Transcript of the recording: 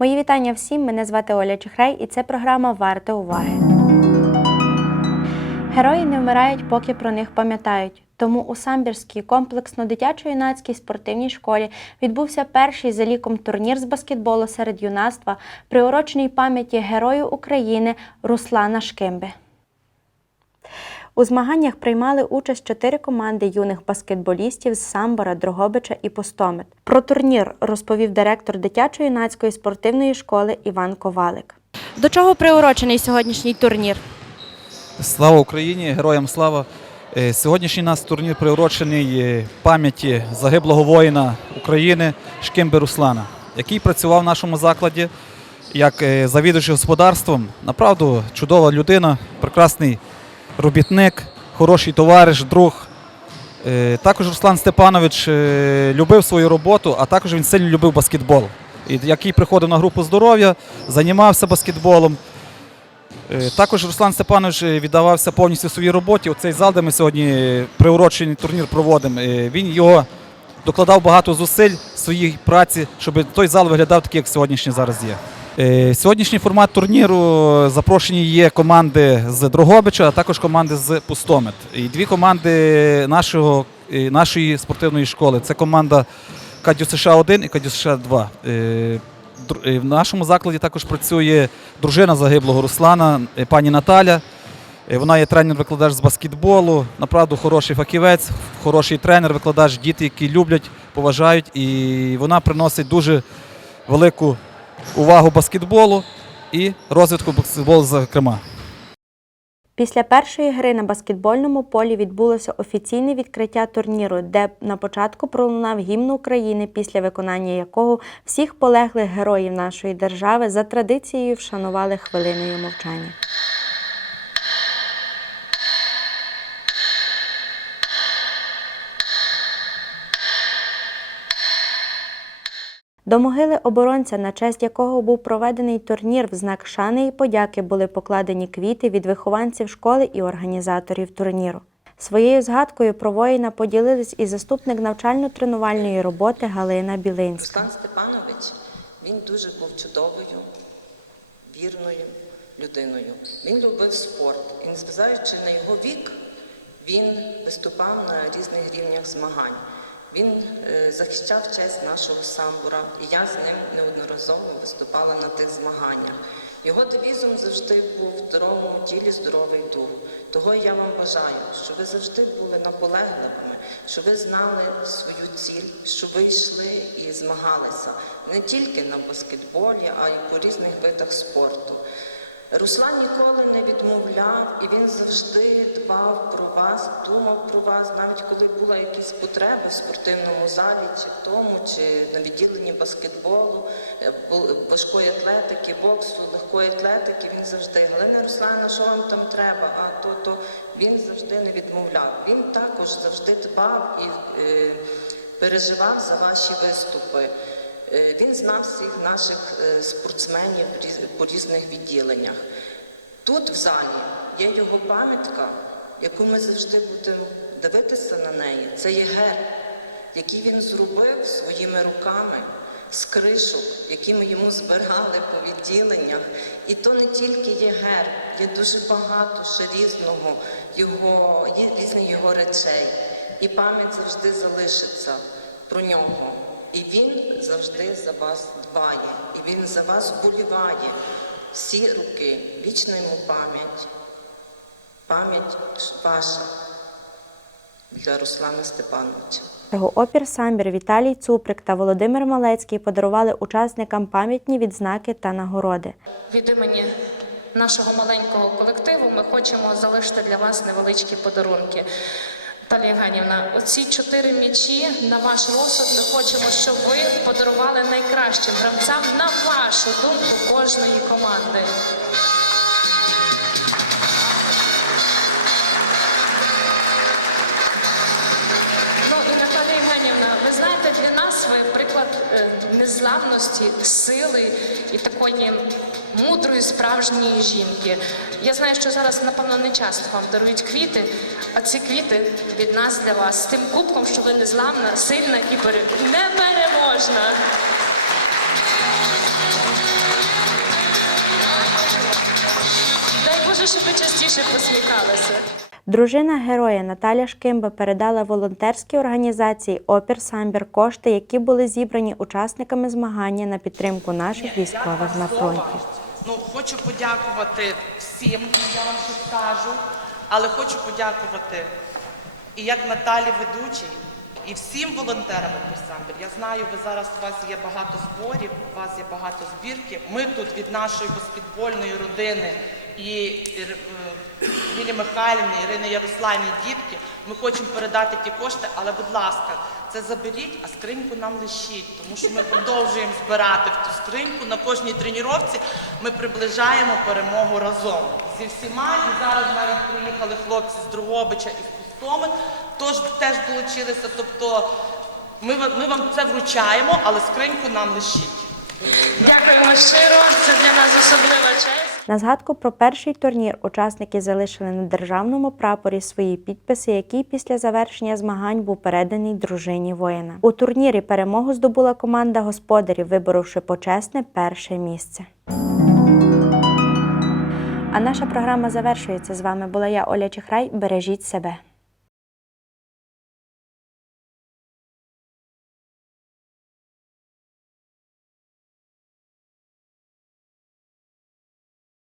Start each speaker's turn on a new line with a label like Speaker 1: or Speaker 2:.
Speaker 1: Мої вітання всім. Мене звати Оля Чехрей, і це програма Варте уваги. Герої не вмирають, поки про них пам'ятають. Тому у Самбірській комплексно-дитячо-юнацькій спортивній школі відбувся перший за ліком турнір з баскетболу серед юнацтва, приурочений пам'яті Герою України Руслана Шкимби. У змаганнях приймали участь чотири команди юних баскетболістів з Самбора, Дрогобича і Постомет. Про турнір розповів директор дитячо-юнацької спортивної школи Іван Ковалик. До чого приурочений сьогоднішній турнір?
Speaker 2: Слава Україні, героям слава! Е, Сьогоднішній нас турнір приурочений е, пам'яті загиблого воїна України Шкимби Руслана, який працював в нашому закладі як е, завідуючий господарством. Направду чудова людина, прекрасний робітник, хороший товариш, друг. Е, Також Руслан Степанович е, любив свою роботу, а також він сильно любив баскетбол. Який приходив на групу здоров'я, займався баскетболом. Е, Також Руслан Степанович віддавався повністю своїй роботі. Оцей зал, де ми сьогодні приурочений турнір проводимо, він його докладав багато зусиль своїй праці, щоб той зал виглядав такий, як сьогоднішній зараз є. Е, Сьогоднішній формат турніру запрошені є команди з Дрогобича, а також команди з Пустомет. І дві команди нашого, е, нашої спортивної школи. Це команда Кадю США 1 і Кадю США 2. Е, дру- е, В нашому закладі також працює дружина загиблого Руслана, е, пані Наталя. Е, Вона є тренер-викладач з баскетболу. Направду хороший фахівець, хороший тренер, викладач, діти, які люблять, поважають. І вона приносить дуже велику увагу баскетболу і розвитку баскетболу, зокрема.
Speaker 1: Після першої гри на баскетбольному полі відбулося офіційне відкриття турніру, де на початку пролунав гімн України, після виконання якого всіх полеглих героїв нашої держави за традицією вшанували хвилиною мовчання. До могили оборонця, на честь якого був проведений турнір в знак шани і подяки, були покладені квіти від вихованців школи і організаторів турніру. Своєю згадкою про воїна поділились і заступник навчально-тренувальної роботи Галина Білинська.
Speaker 3: Руслан Степанович він дуже був чудовою, вірною людиною. Він любив спорт. І незважаючи на його вік, він виступав на різних рівнях змагань. Він е, захищав честь нашого самбура, і я з ним неодноразово виступала на тих змаганнях. Його девізом завжди був в здоровому тілі здоровий дух. Того я вам бажаю, щоб ви завжди були наполегливими, щоб ви знали свою ціль, щоб ви йшли і змагалися не тільки на баскетболі, а й по різних видах спорту. Руслан ніколи не відмовляв, і він завжди дбав про вас, думав про вас, навіть коли були якісь потреби в спортивному залі, чи тому, чи на відділенні баскетболу, е, важкої атлетики, боксу, легкої атлетики. Він завжди Галина Руслана, що вам там треба? А то, то він завжди не відмовляв. Він також завжди дбав і е, переживав за ваші виступи. Е, Він знав всіх наших е, спортсменів по різних відділеннях. Тут в залі є його пам'ятка, яку ми завжди будемо дивитися на неї. Це є герб, який він зробив своїми руками з кришок, які ми йому збирали по відділеннях. І то не тільки є герб, є дуже багато ще різного його, є різних його речей. І пам'ять завжди залишиться про нього. І він завжди за вас дбає, і він за вас вболіває всі роки. Вічна йому пам'ять, пам'ять ваша для Руслана Степановича.
Speaker 1: Його Опір Самбір Віталій Цуприк та Володимир Малецький подарували учасникам пам'ятні відзнаки та нагороди.
Speaker 4: Від імені нашого маленького колективу ми хочемо залишити для вас невеличкі подарунки. Наталія Євгенівна, оці чотири м'ячі на ваш розсуд ми хочемо, щоб ви подарували найкращим гравцям на вашу думку кожної команди. незламності, сили і такої мудрої, справжньої жінки. Я знаю, що зараз, напевно, не часто вам дарують квіти, а ці квіти від нас для вас з тим кубком, що ви незламна, сильна і пере... непереможна. Дай Боже, щоб ви частіше посміхалися.
Speaker 1: Дружина героя Наталя Шкимба передала волонтерській організації Опір Самбір кошти, які були зібрані учасниками змагання на підтримку наших військових на фронті.
Speaker 5: Ну, хочу подякувати всім, я вам ще скажу, але хочу подякувати і як Наталі ведучій, і всім волонтерам Персамбір. Я знаю, ви зараз у вас є багато зборів, у вас є багато збірки. Ми тут від нашої баскетбольної родини і Лілі Михайлівни, Ірини Ярославівни, дітки. Ми хочемо передати ті кошти, але, будь ласка, це заберіть, а скриньку нам лишіть, тому що ми продовжуємо збирати в ту скриньку. На кожній тренувці ми приближаємо перемогу разом зі всіма. І зараз навіть приїхали хлопці з Другобича і з Пустоми, тож теж долучилися. Тобто ми, ми вам це вручаємо, але скриньку нам лишіть.
Speaker 4: Дякуємо щиро. Це для нас особлива честь.
Speaker 1: На згадку про перший турнір учасники залишили на державному прапорі свої підписи, який після завершення змагань був переданий дружині воїна. У турнірі перемогу здобула команда господарів, виборовши почесне перше місце. А наша програма завершується. З вами була я, Оля Чехрай. Бережіть себе.